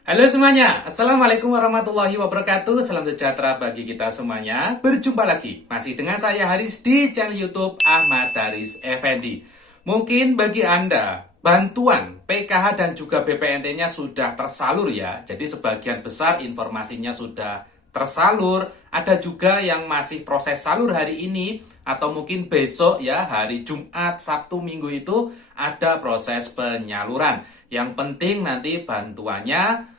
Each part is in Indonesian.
Halo semuanya, Assalamualaikum warahmatullahi wabarakatuh. Salam sejahtera bagi kita semuanya. Berjumpa lagi, masih dengan saya Haris di channel YouTube Ahmad Haris Effendi. Mungkin bagi Anda, bantuan PKH dan juga BPNT-nya sudah tersalur ya. Jadi sebagian besar informasinya sudah tersalur. Ada juga yang masih proses salur hari ini, atau mungkin besok ya, hari Jumat, Sabtu, Minggu itu ada proses penyaluran. Yang penting nanti bantuannya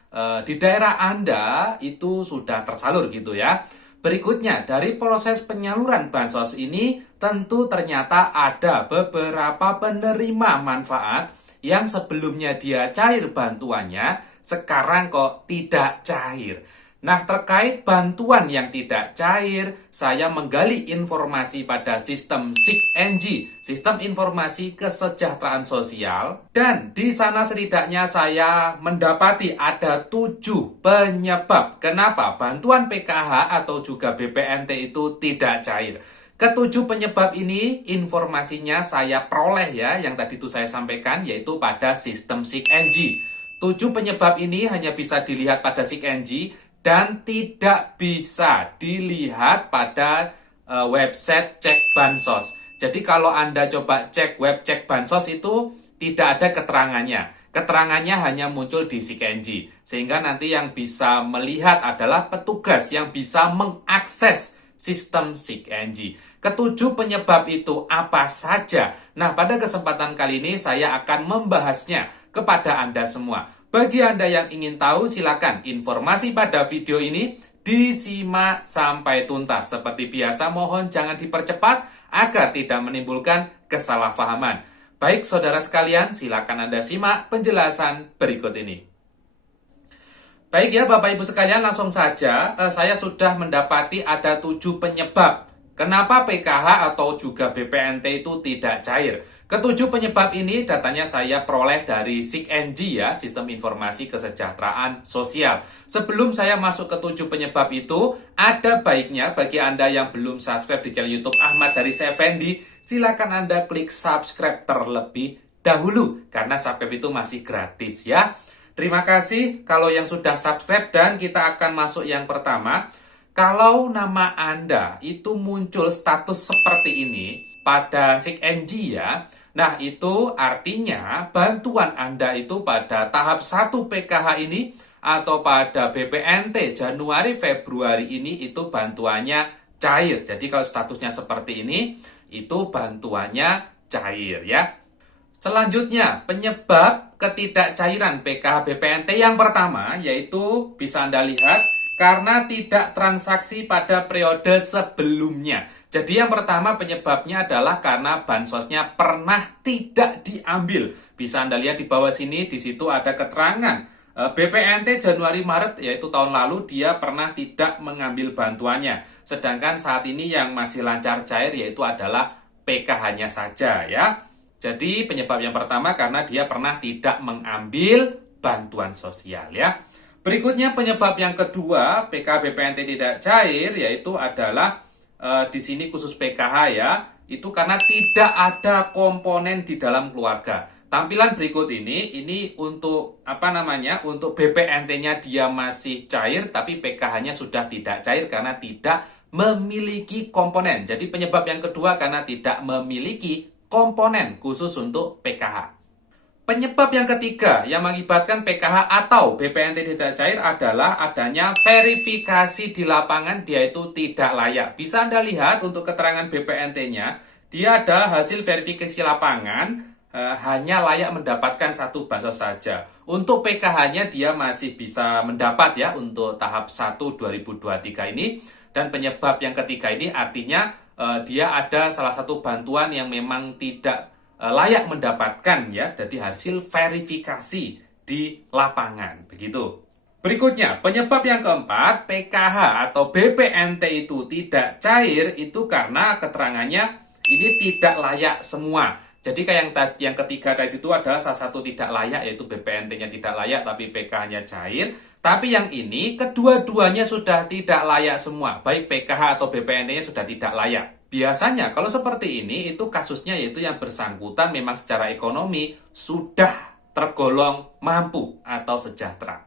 di daerah Anda itu sudah tersalur gitu ya. Berikutnya, dari proses penyaluran bansos ini tentu ternyata ada beberapa penerima manfaat yang sebelumnya dia cair bantuannya, sekarang kok tidak cair. Nah, terkait bantuan yang tidak cair, saya menggali informasi pada sistem SIKNG, Sistem Informasi Kesejahteraan Sosial, dan di sana setidaknya saya mendapati ada 7 penyebab kenapa bantuan PKH atau juga BPNT itu tidak cair. Ketujuh penyebab ini informasinya saya peroleh ya, yang tadi itu saya sampaikan, yaitu pada sistem SIKNG. 7 penyebab ini hanya bisa dilihat pada SIKNG dan tidak bisa dilihat pada website cek bansos. Jadi kalau Anda coba cek web cek bansos itu tidak ada keterangannya. Keterangannya hanya muncul di SIKNG. Sehingga nanti yang bisa melihat adalah petugas yang bisa mengakses sistem SIKNG. Ketujuh penyebab itu apa saja? Nah, pada kesempatan kali ini saya akan membahasnya kepada Anda semua. Bagi Anda yang ingin tahu, silakan informasi pada video ini disimak sampai tuntas. Seperti biasa, mohon jangan dipercepat agar tidak menimbulkan kesalahpahaman. Baik, saudara sekalian, silakan Anda simak penjelasan berikut ini. Baik ya Bapak Ibu sekalian, langsung saja saya sudah mendapati ada 7 penyebab kenapa PKH atau juga BPNT itu tidak cair. Ketujuh penyebab ini datanya saya peroleh dari SIKNG ya, Sistem Informasi Kesejahteraan Sosial. Sebelum saya masuk ke 7 penyebab itu, ada baiknya bagi Anda yang belum subscribe di channel YouTube Ahmad Haris Effendi, silakan Anda klik subscribe terlebih dahulu karena subscribe itu masih gratis ya. Terima kasih kalau yang sudah subscribe, dan kita akan masuk yang pertama. Kalau nama Anda itu muncul status seperti ini pada SIKNG ya, nah itu artinya bantuan Anda itu pada tahap 1 PKH ini atau pada BPNT Januari Februari ini itu bantuannya cair. Jadi kalau statusnya seperti ini, itu bantuannya cair ya. Selanjutnya, penyebab ketidakcairan PKH BPNT yang pertama yaitu bisa Anda lihat karena tidak transaksi pada periode sebelumnya. Jadi yang pertama penyebabnya adalah karena bansosnya pernah tidak diambil. Bisa Anda lihat di bawah sini, di situ ada keterangan BPNT Januari Maret yaitu tahun lalu dia pernah tidak mengambil bantuannya. Sedangkan saat ini yang masih lancar cair yaitu adalah PKH-nya saja ya. Jadi penyebab yang pertama karena dia pernah tidak mengambil bantuan sosial ya. Berikutnya penyebab yang kedua PKH BPNT tidak cair yaitu adalah di sini khusus PKH ya, itu karena tidak ada komponen di dalam keluarga. Tampilan berikut ini untuk Untuk BPNT-nya dia masih cair tapi PKH-nya sudah tidak cair karena tidak memiliki komponen. Jadi penyebab yang kedua karena tidak memiliki komponen khusus untuk PKH. Penyebab yang ketiga yang mengakibatkan PKH atau BPNT tidak cair adalah adanya verifikasi di lapangan dia itu tidak layak. Bisa Anda lihat untuk keterangan BPNT-nya, dia ada hasil verifikasi lapangan hanya layak mendapatkan 1 bansos saja. Untuk PKH-nya dia masih bisa mendapat ya untuk tahap 1 2023 ini. Dan penyebab yang ketiga ini artinya dia ada salah satu bantuan yang memang tidak layak mendapatkan ya, jadi hasil verifikasi di lapangan begitu. Berikutnya, penyebab yang keempat PKH atau BPNT itu tidak cair itu karena keterangannya ini tidak layak semua. Jadi kayak yang ketiga tadi itu adalah salah satu tidak layak, yaitu BPNT-nya tidak layak tapi PKH-nya cair. Tapi yang ini kedua-duanya sudah tidak layak semua, baik PKH atau BPNT-nya sudah tidak layak. Biasanya kalau seperti ini itu kasusnya yaitu yang bersangkutan memang secara ekonomi sudah tergolong mampu atau sejahtera.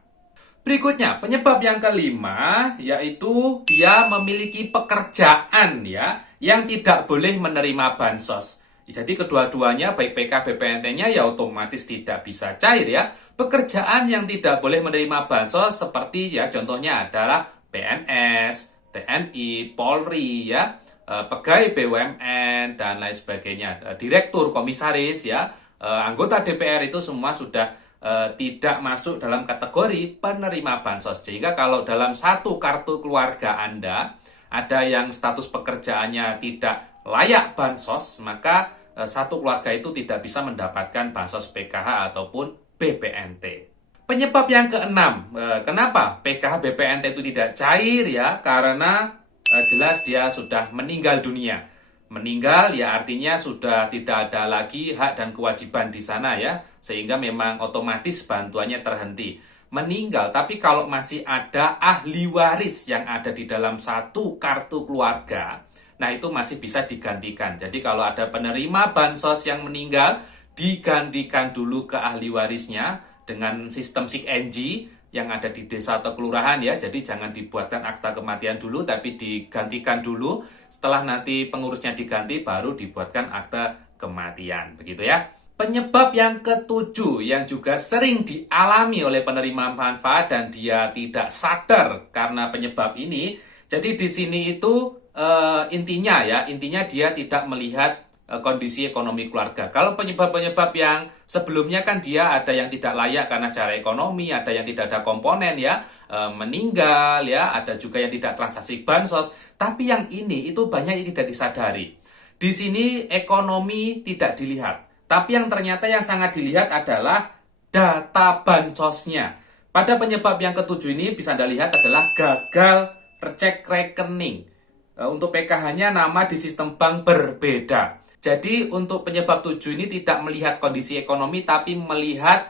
Berikutnya, penyebab yang kelima yaitu dia memiliki pekerjaan ya yang tidak boleh menerima bansos. Jadi kedua-duanya baik PK BPNT-nya ya otomatis tidak bisa cair ya. Pekerjaan yang tidak boleh menerima bansos seperti ya contohnya adalah PNS, TNI, Polri ya, pegawai BUMN dan lain sebagainya, direktur, komisaris ya, anggota DPR itu semua sudah tidak masuk dalam kategori penerima bansos. Sehingga kalau dalam satu kartu keluarga Anda ada yang status pekerjaannya tidak layak bansos, maka satu keluarga itu tidak bisa mendapatkan bansos PKH ataupun BPNT. Penyebab yang keenam, kenapa PKH BPNT itu tidak cair ya? Karena jelas dia sudah meninggal dunia. Meninggal ya artinya sudah tidak ada lagi hak dan kewajiban di sana ya, sehingga memang otomatis bantuannya terhenti. Meninggal, tapi kalau masih ada ahli waris yang ada di dalam satu kartu keluarga, nah itu masih bisa digantikan. Jadi kalau ada penerima bansos yang meninggal, digantikan dulu ke ahli warisnya dengan sistem SIG-NG yang ada di desa atau kelurahan ya. Jadi jangan dibuatkan akta kematian dulu, tapi digantikan dulu. Setelah nanti pengurusnya diganti, baru dibuatkan akta kematian. Begitu ya. Penyebab yang ketujuh yang juga sering dialami oleh penerima manfaat dan dia tidak sadar karena penyebab ini. Jadi di sini itu intinya dia tidak melihat kondisi ekonomi keluarga. Kalau penyebab-penyebab yang sebelumnya kan dia ada yang tidak layak karena cara ekonomi, ada yang tidak ada komponen ya, meninggal ya, ada juga yang tidak transaksi bansos. Tapi yang ini itu banyak yang tidak disadari. Di sini ekonomi tidak dilihat, tapi yang ternyata yang sangat dilihat adalah data bansosnya. Pada penyebab yang ketujuh ini bisa Anda lihat adalah gagal cek rekening. Untuk PKH-nya nama di sistem bank berbeda. Jadi untuk penyebab 7 ini tidak melihat kondisi ekonomi, tapi melihat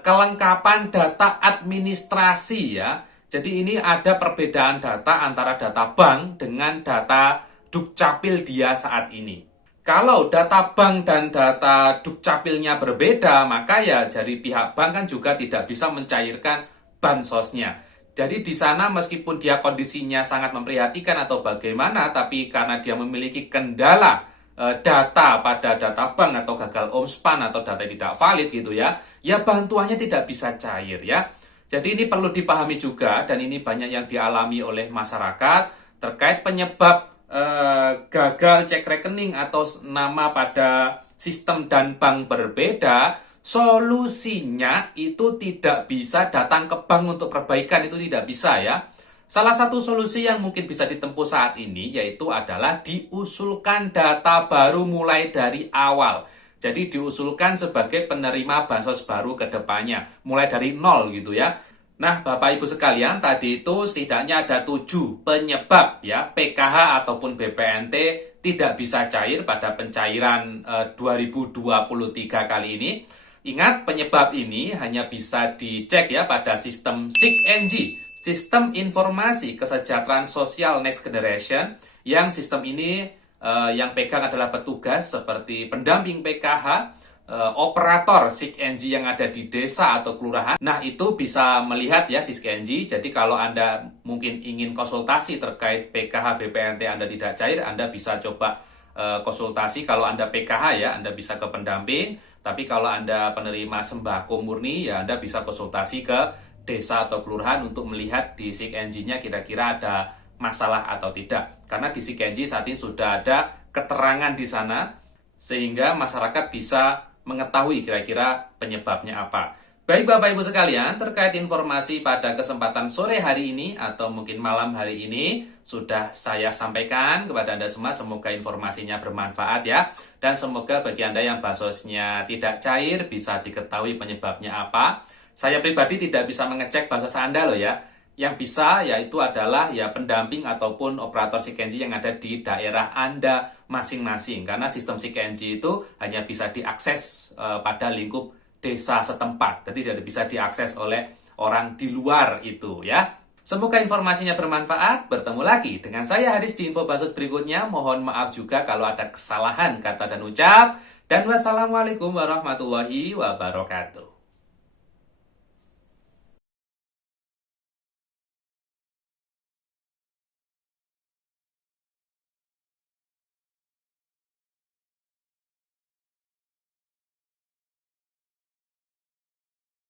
kelengkapan data administrasi ya. Jadi ini ada perbedaan data antara data bank dengan data Dukcapil dia saat ini. Kalau data bank dan data Dukcapilnya berbeda, maka ya dari pihak bank kan juga tidak bisa mencairkan bansosnya. Jadi di sana meskipun dia kondisinya sangat memprihatinkan atau bagaimana, tapi karena dia memiliki kendala data pada data bank atau gagal omspan atau data tidak valid gitu ya, ya bantuannya tidak bisa cair ya. Jadi ini perlu dipahami juga dan ini banyak yang dialami oleh masyarakat terkait penyebab gagal cek rekening atau nama pada sistem dan bank berbeda. Solusinya itu tidak bisa datang ke bank untuk perbaikan, itu tidak bisa ya. Salah satu solusi yang mungkin bisa ditempuh saat ini yaitu adalah diusulkan data baru mulai dari awal. Jadi diusulkan sebagai penerima bansos baru ke depannya, mulai dari nol gitu ya. Nah, Bapak Ibu sekalian, tadi itu setidaknya ada 7 penyebab ya PKH ataupun BPNT tidak bisa cair pada pencairan 2023 kali ini. Ingat, penyebab ini hanya bisa dicek ya pada sistem SIG-NG, Sistem Informasi Kesejahteraan Sosial Next Generation, yang sistem ini yang pegang adalah petugas seperti pendamping PKH, operator SIG-NG yang ada di desa atau kelurahan. Nah, itu bisa melihat ya SIG-NG. Jadi kalau Anda mungkin ingin konsultasi terkait PKH BPNT Anda tidak cair, Anda bisa coba konsultasi. Kalau Anda PKH ya, Anda bisa ke pendamping. Tapi kalau Anda penerima sembako murni, ya Anda bisa konsultasi ke desa atau kelurahan untuk melihat di SIG-NG-nya kira-kira ada masalah atau tidak. Karena di SIG-NG saat ini sudah ada keterangan di sana, sehingga masyarakat bisa mengetahui kira-kira penyebabnya apa. Baik Bapak Ibu sekalian, terkait informasi pada kesempatan sore hari ini atau mungkin malam hari ini sudah saya sampaikan kepada Anda semua. Semoga informasinya bermanfaat ya. Dan semoga bagi Anda yang bansosnya tidak cair bisa diketahui penyebabnya apa. Saya pribadi tidak bisa mengecek bansos Anda loh ya. Yang bisa yaitu adalah ya pendamping ataupun operator SIG-NG yang ada di daerah Anda masing-masing. Karena sistem SIG-NG itu hanya bisa diakses pada lingkup desa setempat, jadi tidak bisa diakses oleh orang di luar itu ya. Semoga informasinya bermanfaat. Bertemu lagi dengan saya Haris di info bansos berikutnya. Mohon maaf juga kalau ada kesalahan kata dan ucap. Dan wassalamualaikum warahmatullahi wabarakatuh.